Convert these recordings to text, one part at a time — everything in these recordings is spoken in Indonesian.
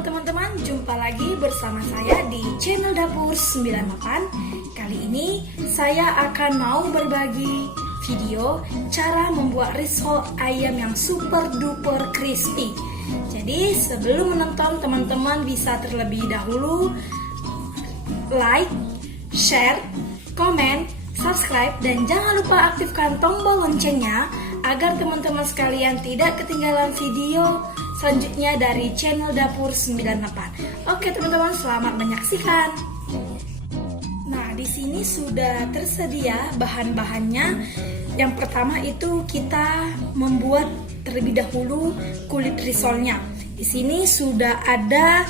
Halo teman-teman, jumpa lagi bersama saya di channel Dapur 98. Kali ini saya akan mau berbagi video cara membuat risol ayam yang super duper crispy. Jadi sebelum menonton, teman-teman bisa terlebih dahulu like, share, komen, subscribe, dan jangan lupa aktifkan tombol loncengnya agar teman-teman sekalian tidak ketinggalan video selanjutnya dari channel Dapur 98. Oke teman-teman, selamat menyaksikan. Nah, di sini sudah tersedia bahan-bahannya. Yang pertama itu kita membuat terlebih dahulu kulit risolnya. Di sini sudah ada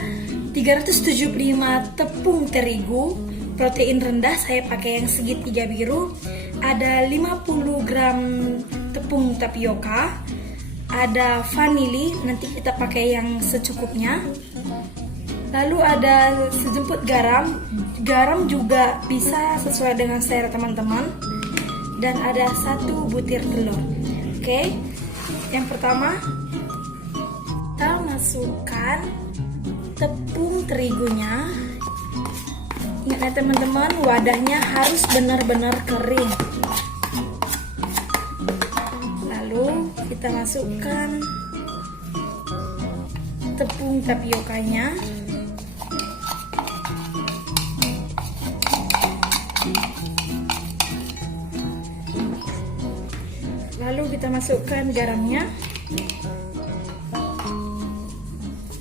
375 tepung terigu, protein rendah, saya pakai yang segitiga biru. Ada 50 gram tepung tapioka, ada vanili, nanti kita pakai yang secukupnya. Lalu ada sejemput garam, garam juga bisa sesuai dengan selera teman-teman. Dan ada 1 butir telur. Oke, yang pertama kita masukkan tepung terigunya. Ingat ya teman-teman, wadahnya harus benar-benar kering. Lalu kita masukkan tepung tapiokanya. Lalu kita masukkan garamnya,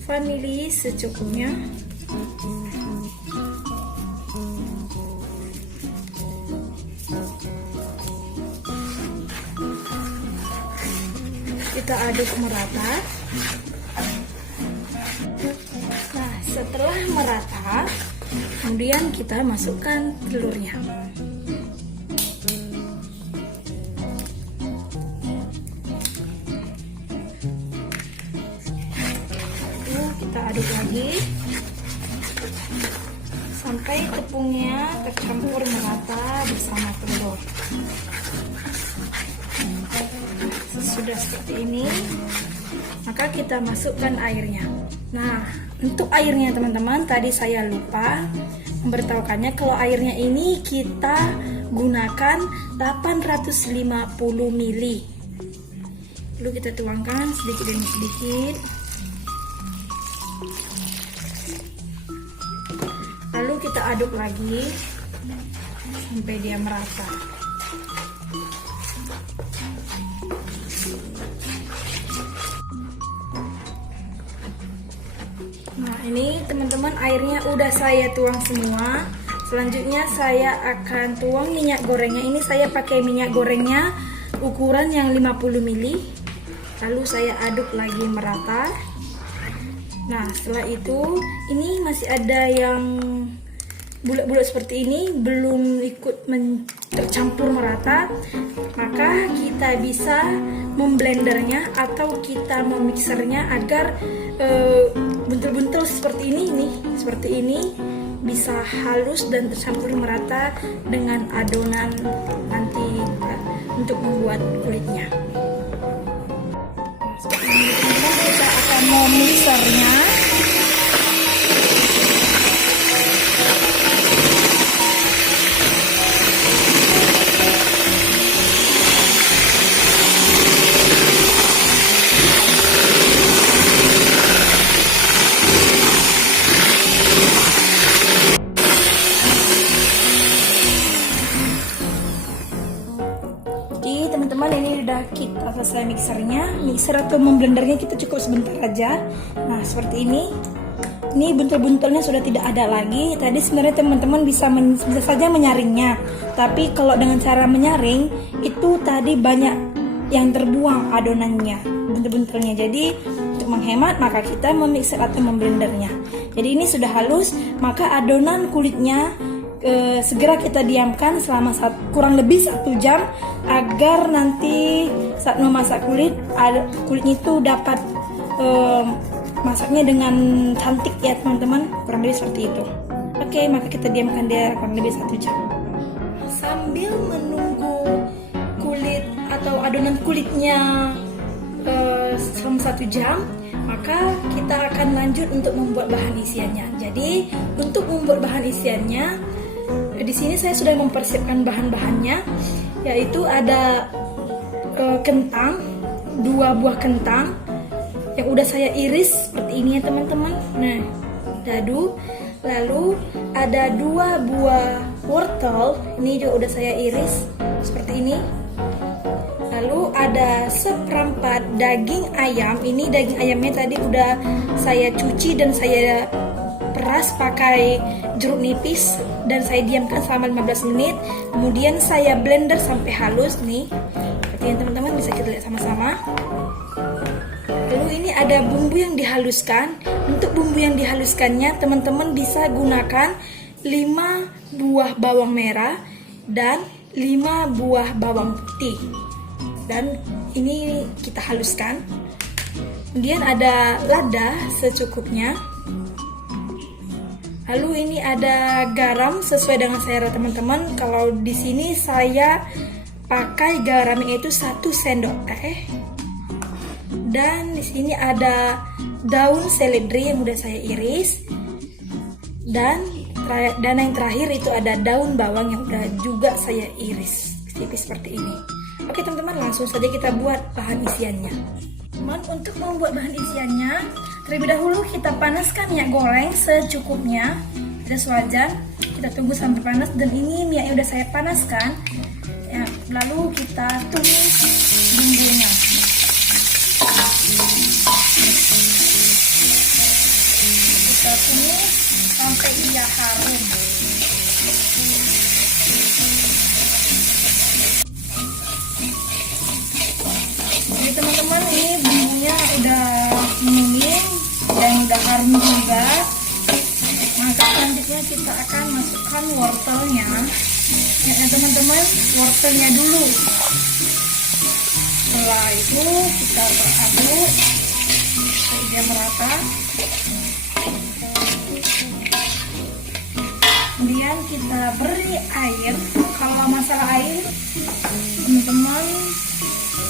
vanili secukupnya, kita aduk merata. Nah, setelah merata, kemudian kita masukkan telurnya. Lalu kita aduk lagi sampai tepungnya tercampur merata bersama telur. Sudah seperti ini, maka kita masukkan airnya. Nah, untuk airnya teman-teman, tadi saya lupa memberitahukannya kalau airnya ini kita gunakan 850 ml. Lalu kita tuangkan sedikit demi sedikit. Lalu kita aduk lagi sampai dia merata. Nah, ini teman-teman, airnya udah saya tuang semua. Selanjutnya saya akan tuang minyak gorengnya. Ini saya pakai minyak gorengnya ukuran yang 50 ml. Lalu saya aduk lagi merata. Nah, setelah itu ini masih ada yang bulat-bulat seperti ini, belum ikut tercampur merata, maka kita bisa memblendernya atau kita memixernya agar buntel-buntel seperti ini nih, seperti ini bisa halus dan tercampur merata dengan adonan nanti untuk membuat kulitnya. Seperti ini teman-teman, kita akan memixernya. Teman-teman, ini udah kita selesai mixernya. Mixer atau memblendernya kita cukup sebentar aja. Nah, seperti ini. Ini buntel-buntelnya sudah tidak ada lagi. Tadi sebenarnya teman-teman bisa saja menyaringnya, tapi kalau dengan cara menyaring itu tadi banyak yang terbuang adonannya, buntel-buntelnya. Jadi untuk menghemat maka kita memixer atau memblendernya. Jadi ini sudah halus, maka adonan kulitnya segera kita diamkan selama kurang lebih 1 jam agar nanti saat memasak kulitnya itu dapat masaknya dengan cantik ya teman-teman, kurang lebih seperti itu. Oke, maka kita diamkan dia kurang lebih 1 jam. Sambil menunggu kulit atau adonan kulitnya selama 1 jam, maka kita akan lanjut untuk membuat bahan isiannya. Jadi untuk membuat bahan isiannya, di sini saya sudah mempersiapkan bahan-bahannya, yaitu ada kentang, 2 buah kentang yang udah saya iris seperti ini ya teman-teman. Nah, dadu. Lalu ada 2 buah wortel, ini juga udah saya iris seperti ini. Lalu ada seperempat daging ayam, ini daging ayamnya tadi udah saya cuci dan saya peras pakai jeruk nipis dan saya diamkan selama 15 menit. Kemudian saya blender sampai halus nih, seperti ini teman-teman, bisa kita lihat sama-sama. Lalu ini ada bumbu yang dihaluskan. Untuk bumbu yang dihaluskannya teman-teman bisa gunakan 5 buah bawang merah dan 5 buah bawang putih. Dan ini kita haluskan. Kemudian ada lada secukupnya. Lalu ini ada garam sesuai dengan selera teman-teman. Kalau di sini saya pakai garamnya itu 1 sendok teh. Dan di sini ada daun seledri yang udah saya iris. Dan yang terakhir itu ada daun bawang yang udah juga saya iris tipis seperti ini. Oke teman-teman, langsung saja kita buat bahan isiannya. Teman, untuk membuat bahan isiannya, terlebih dahulu kita panaskan minyak goreng secukupnya, tidak sewajan. Kita tunggu sampai panas, dan ini minyaknya udah saya panaskan. Ya, lalu kita tumis bumbunya. Kita tumis sampai ia harum. Jadi teman-teman, ini bumbunya udah menguning dan udah harum juga. Maka selanjutnya kita akan masukkan wortelnya. Ya teman-teman, wortelnya dulu. Setelah itu kita aduk sampai dia merata. Kemudian kita beri air. Kalau masalah air, teman-teman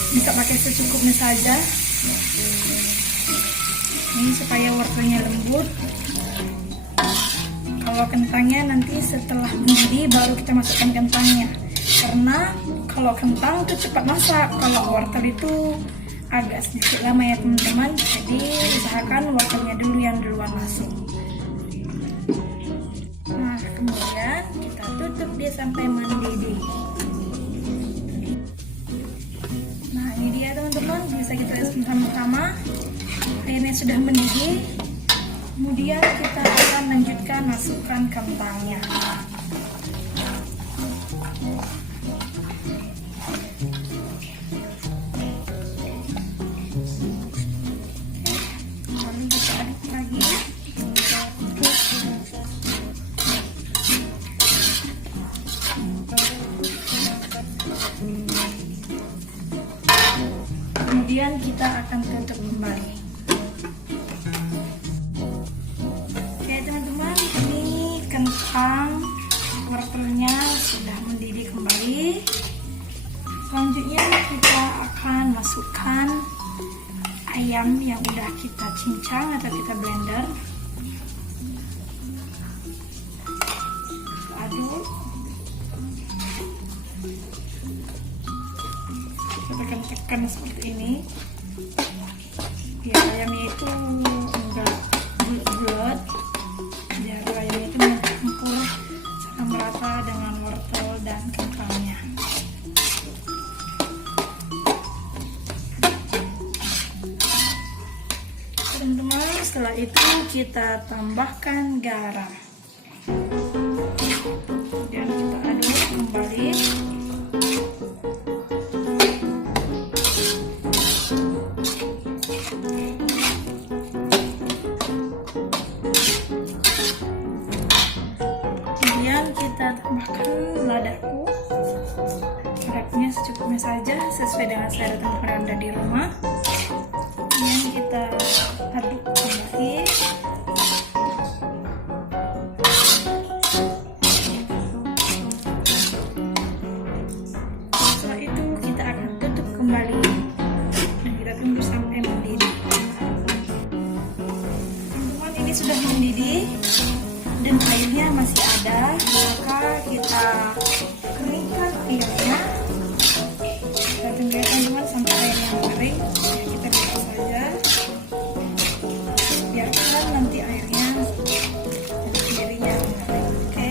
bisa pakai secukupnya saja. Ini supaya wortelnya lembut. Kalau kentangnya nanti setelah mendidih baru kita masukkan kentangnya. Karena kalau kentang itu cepat masak, kalau wortel itu agak sedikit lama ya teman-teman. Jadi usahakan wortelnya dulu yang duluan masuk. Nah, kemudian kita tutup dia sampai mendidih. Nah, ini dia teman-teman, bisa kita lihat sama-sama. Airnya sudah mendidih. Kemudian kita akan lanjutkan masukkan kentangnya. Lalu kita aduk lagi. Kemudian kita akan tutup kembali. Oke teman-teman, ini kentang wortelnya sudah mendidih kembali. Selanjutnya kita akan masukkan ayam yang udah kita cincang atau kita blender. Aduk. Tekan seperti ini biar ayamnya itu enggak bulat-bulat, biar ayamnya itu mencampur serta merata dengan wortel dan kentangnya. Teman-teman, setelah itu kita tambahkan garam dan kita aduk kembali. Kita tambahkan ladaku. Ladakunya secukupnya saja sesuai dengan selera teman-teman Anda di rumah. Kemudian kita aduk kembali. sudah mendidih dan airnya masih ada, maka kita keringkan airnya. Kita tunggu ya teman-teman sampai airnya kering. Kita buka saja, biarkan nanti airnya sendirinya mengalir. Oke.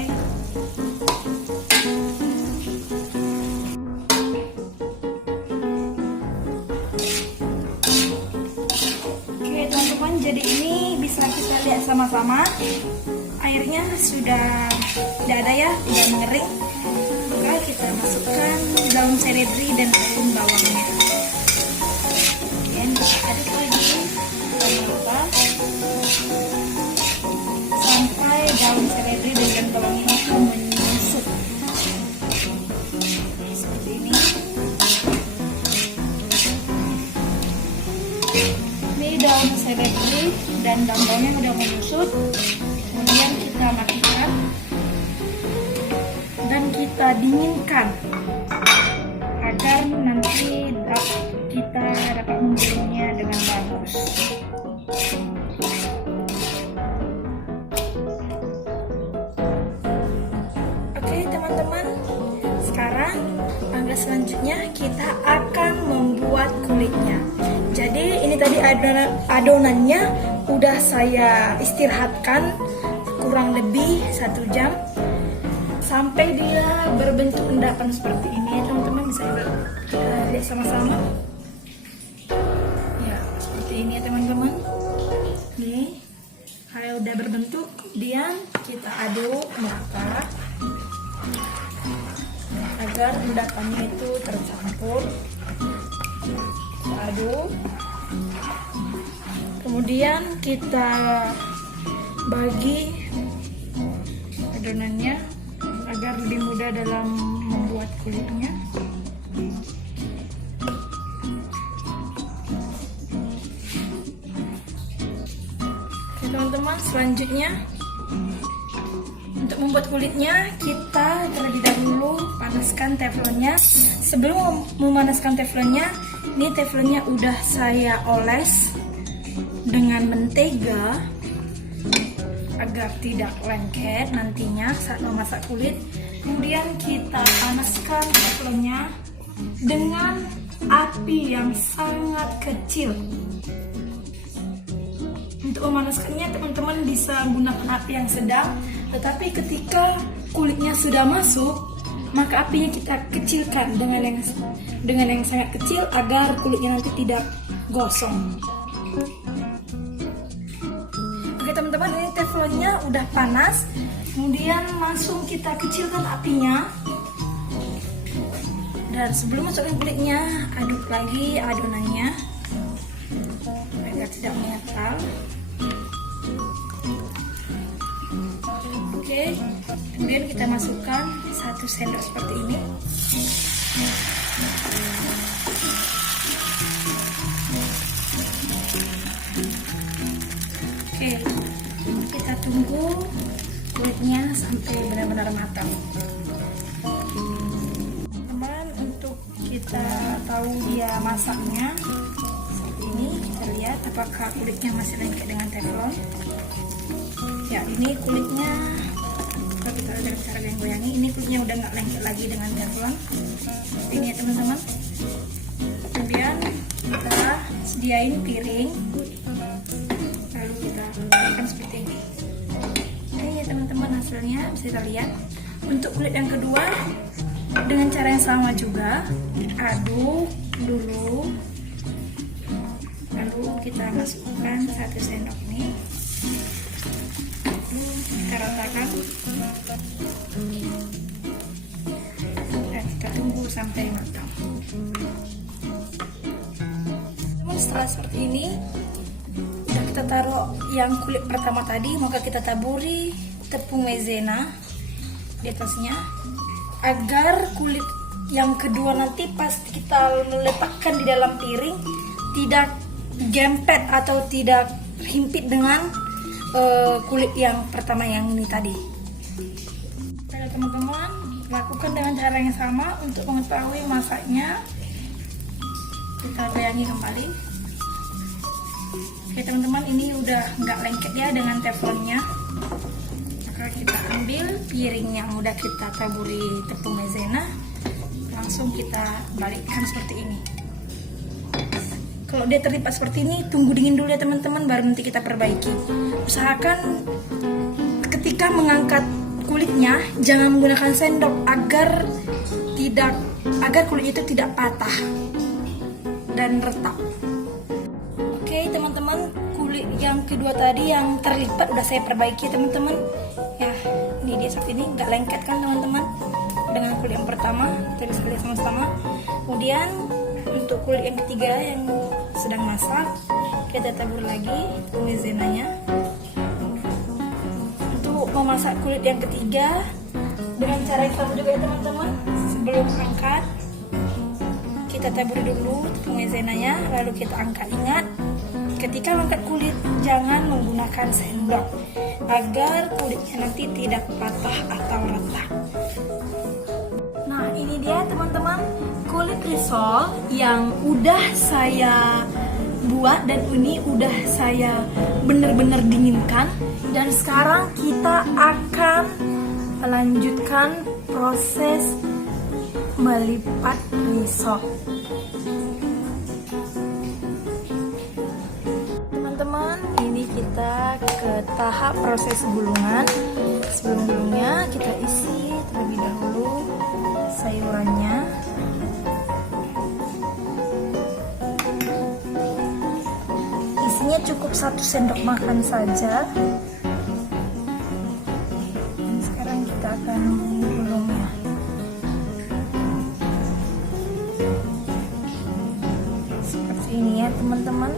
Oke teman-teman, jadi ini bisa kita lihat sama-sama airnya sudah tidak ada ya, sudah mengering. Maka kita masukkan daun seledri dan daun bawangnya. Kemudian kita aduk lagi merata sampai daun seledri dan daun bawangnya itu menyusut seperti ini. Ini daun seledri dan daun bawangnya sudah menyusut. Kemudian kita matikan dan kita dinginkan agar nanti kita dapat menggulingnya dengan bagus. Oke teman-teman, sekarang langkah selanjutnya kita akan membuat kulitnya. Jadi ini tadi adonannya udah saya istirahatkan kurang lebih 1 jam sampai dia berbentuk endapan seperti ini. Teman-teman bisa lihat sama-sama ya, seperti ini ya teman-teman. Nih kalau udah berbentuk, kemudian kita aduk merata agar endapannya itu tercampur. Kita aduk, kemudian kita bagi adonannya agar lebih mudah dalam membuat kulitnya. Oke teman-teman, selanjutnya untuk membuat kulitnya kita terlebih dahulu panaskan teflonnya. Sebelum memanaskan teflonnya, ini teflonnya udah saya oles dengan mentega agar tidak lengket nantinya saat memasak kulit. Kemudian kita panaskan teflonnya dengan api yang sangat kecil. Untuk memanaskannya teman-teman bisa menggunakan api yang sedang, tetapi ketika kulitnya sudah masuk, maka apinya kita kecilkan dengan yang sangat kecil agar kulitnya nanti tidak gosong. Oke teman-teman, ini teflonnya udah panas. Kemudian langsung kita kecilkan apinya. Dan sebelum masukkan kulitnya, aduk lagi adonannya agar tidak mengental. Oke, kemudian kita masukkan 1 sendok seperti ini. Oke, kita tunggu kulitnya sampai benar-benar matang. Teman, untuk kita tahu dia masaknya seperti ini, kita lihat apakah kulitnya masih lengket dengan teflon. Ya, ini kulitnya, kalau kita lihat cara goyang-goyangi, ini kulitnya udah nggak lengket lagi dengan teflon. Seperti ini ya teman-teman. Kemudian kita sediain piring, lalu kita goyangkan seperti ini. Oke ya teman-teman, hasilnya bisa kita lihat. Untuk kulit yang kedua dengan cara yang sama juga, aduk dulu, lalu kita masukkan 1 sendok ini, lalu kita ratakan dan kita tunggu sampai matang. Setelah seperti ini, udah kita taruh yang kulit pertama tadi, maka kita taburi tepung maizena di atasnya agar kulit yang kedua nanti pas kita meletakkan di dalam piring tidak gempet atau tidak himpit dengan kulit yang pertama yang ini tadi. Oke teman-teman, lakukan dengan cara yang sama untuk mengetahui masaknya. Kita goyangi kembali. Oke teman-teman, ini udah nggak lengket ya dengan teflonnya. Maka kita ambil piring yang udah kita taburi tepung maizena, langsung kita balikkan seperti ini. Kalau dia terlipat seperti ini, tunggu dingin dulu ya teman-teman, baru nanti kita perbaiki. Usahakan ketika mengangkat kulitnya jangan menggunakan sendok agar kulit itu tidak patah dan retak. Oke teman-teman, kulit yang kedua tadi yang terlipat udah saya perbaiki teman-teman. Ya, ini dia seperti ini, nggak lengket kan teman-teman dengan kulit yang pertama. Kita bisa lihat sama-sama. Kemudian untuk kulit yang ketiga yang sedang masak, kita tabur lagi maizenanya. Untuk memasak kulit yang ketiga dengan cara yang sama juga ya teman-teman. Sebelum angkat, kita tabur dulu tepung maizenanya, lalu kita angkat. Ingat, ketika mengangkat kulit jangan menggunakan sendok agar kulitnya nanti tidak patah atau retak. Nah, ini dia teman-teman, kulit risol yang udah saya buat dan ini udah saya bener-bener dinginkan. Dan sekarang kita akan melanjutkan proses melipat risol. Teman-teman, ini kita ke tahap proses gulungan. Sebelum gulungnya kita isi terlebih dahulu sayurannya. Isinya cukup 1 sendok makan saja. Dan sekarang kita akan menggulungnya. Seperti ini ya teman-teman.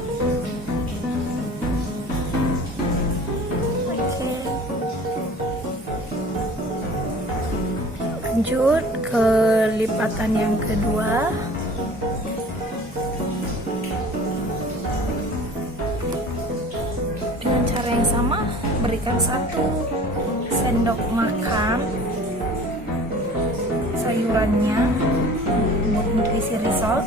Lanjut ke lipatan yang kedua. Dengan cara yang sama, berikan 1 sendok makan sayurannya untuk nutrisi risol.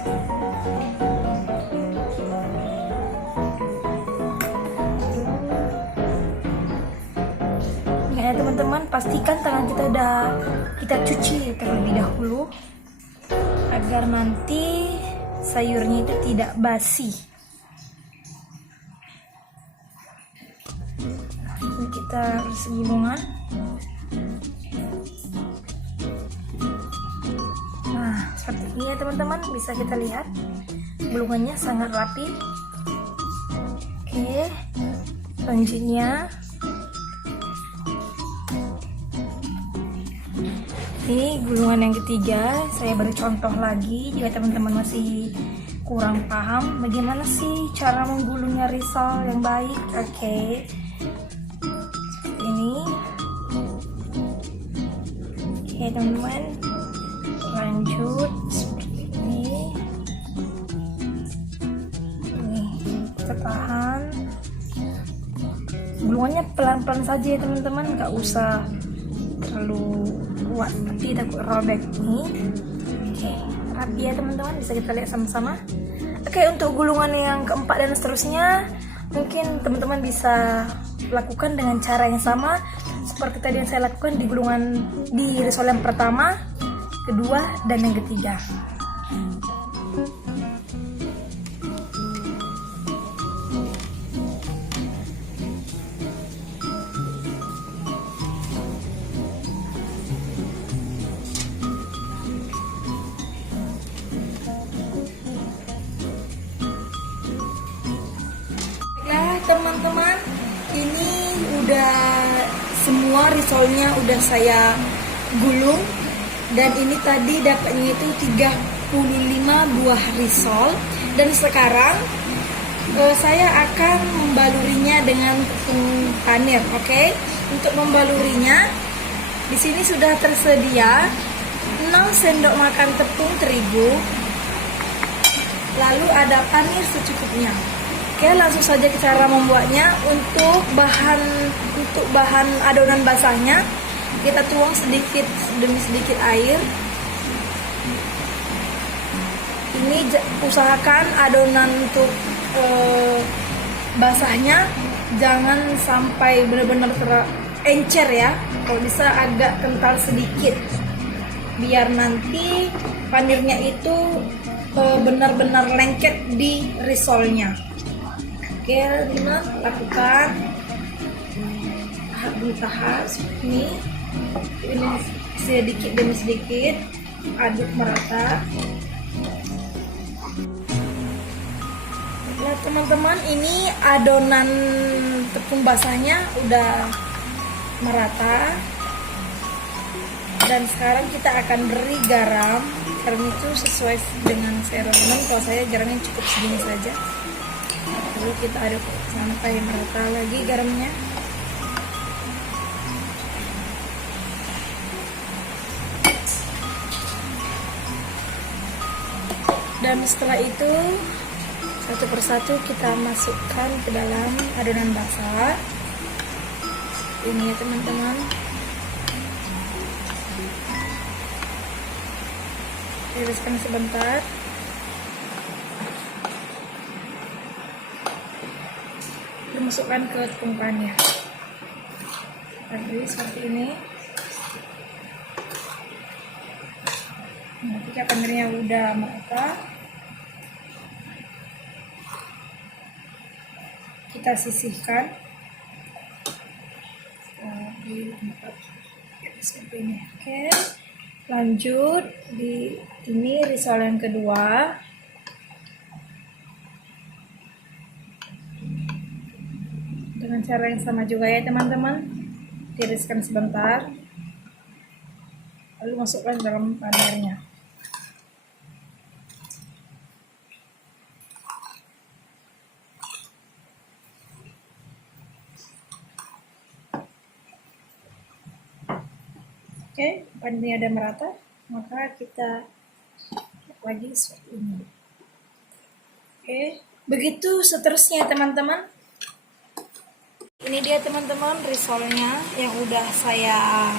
Ya teman-teman, pastikan tangan kita cuci terlebih dahulu agar nanti sayurnya itu tidak basi. Ini kita harus gulungan. Nah, seperti ini ya teman-teman, bisa kita lihat gulungannya sangat rapi. Oke, selanjutnya ini gulungan yang ketiga. Saya beri contoh lagi jika teman-teman masih kurang paham bagaimana sih cara menggulungnya risol yang baik. Oke, seperti ini. Oke teman-teman, lanjut seperti ini. Nih, kita tahan. Gulungannya pelan-pelan saja ya teman-teman, nggak usah terlalu kuat tapi takut robek nih. Oke, rapi ya teman-teman, bisa kita lihat sama-sama. Oke, untuk gulungan yang keempat dan seterusnya mungkin teman-teman bisa lakukan dengan cara yang sama seperti tadi yang saya lakukan di gulungan di risol yang pertama, kedua, dan yang ketiga. Teman-teman, ini udah semua risolnya udah saya gulung dan ini tadi dapatnya itu 35 buah risol. Dan sekarang saya akan membalurinya dengan tepung panir. Oke, untuk membalurinya di sini sudah tersedia 6 sendok makan tepung terigu, lalu ada panir secukupnya. Oke, langsung saja ke cara membuatnya. Untuk bahan adonan basahnya kita tuang sedikit demi sedikit air. Ini usahakan adonan untuk basahnya jangan sampai benar-benar encer ya, kalau bisa agak kental sedikit biar nanti panirnya itu benar-benar lengket di risolnya. Oke, Lina lakukan tahap demi tahap seperti ini sedikit demi sedikit, aduk merata. Nah teman-teman, ini adonan tepung basahnya udah merata, dan sekarang kita akan beri garam. Garam itu sesuai dengan selera teman, kalau saya garamnya cukup segini saja. Lalu kita aduk sampai merata lagi garamnya. Dan setelah itu satu persatu kita masukkan ke dalam adonan basah ini ya teman-teman. Tiriskan sebentar. Masukkan ke tepung panir. Tadi seperti ini. Nah, ketika panirnya udah merata, kita sisihkan di tempat seperti ini. Oke, lanjut di ini risol yang kedua. Dengan cara yang sama juga ya teman-teman, tiriskan sebentar lalu masukkan dalam panirnya. Oke, panirnya ada merata, maka kita lagi seperti ini. Oke, begitu seterusnya teman-teman. Ini dia teman-teman risolnya yang udah saya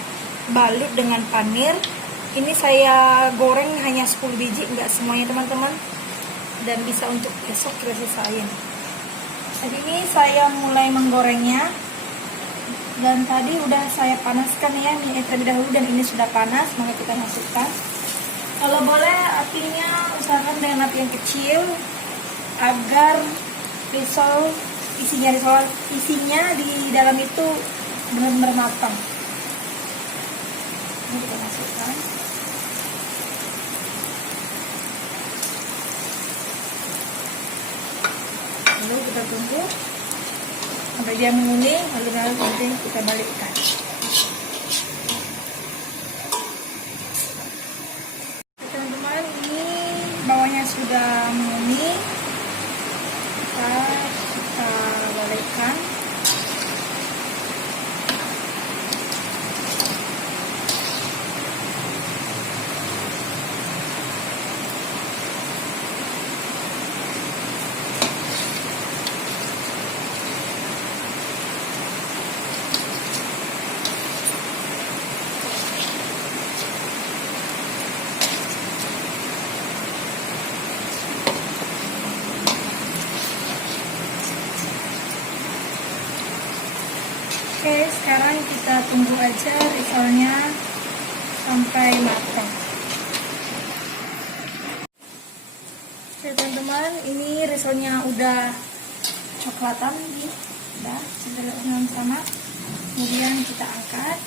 balut dengan panir. Ini saya goreng hanya 10 biji, enggak semuanya teman-teman, dan bisa untuk besok kita sisain. Jadi ini saya mulai menggorengnya, dan tadi udah saya panaskan ya minyak terlebih dahulu, dan ini sudah panas, maka kita masukkan. Kalau boleh apinya usahakan dengan api yang kecil agar risol isinya di dalam itu benar-benar matang. Ini kita masukkan. Lalu kita tunggu sampai dia menguning, lalu nanti kita balikkan. Teman-teman, ini bawahnya sudah menguning. Kita balikkan. Oke, sekarang kita tunggu aja risolnya sampai matang. Oke teman-teman, ini risolnya udah coklatan nih, udah cenderung sama. Kemudian kita angkat,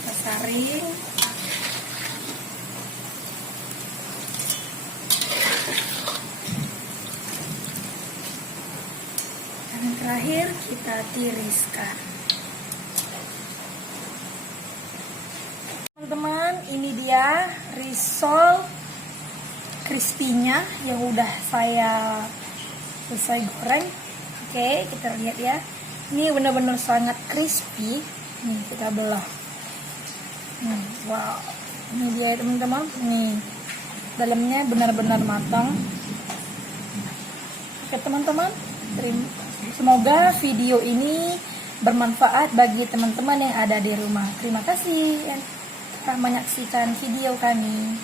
kita saring. Dan yang terakhir kita tiriskan. Teman-teman, ini dia risol crispy-nya yang udah saya selesai goreng. Oke, kita lihat ya. Ini benar-benar sangat crispy. Nih, kita belah. Wow. Ini dia teman-teman. Nih, dalamnya benar-benar matang. Oke teman-teman, semoga video ini bermanfaat bagi teman-teman yang ada di rumah. Terima kasih telah menyaksikan video kami.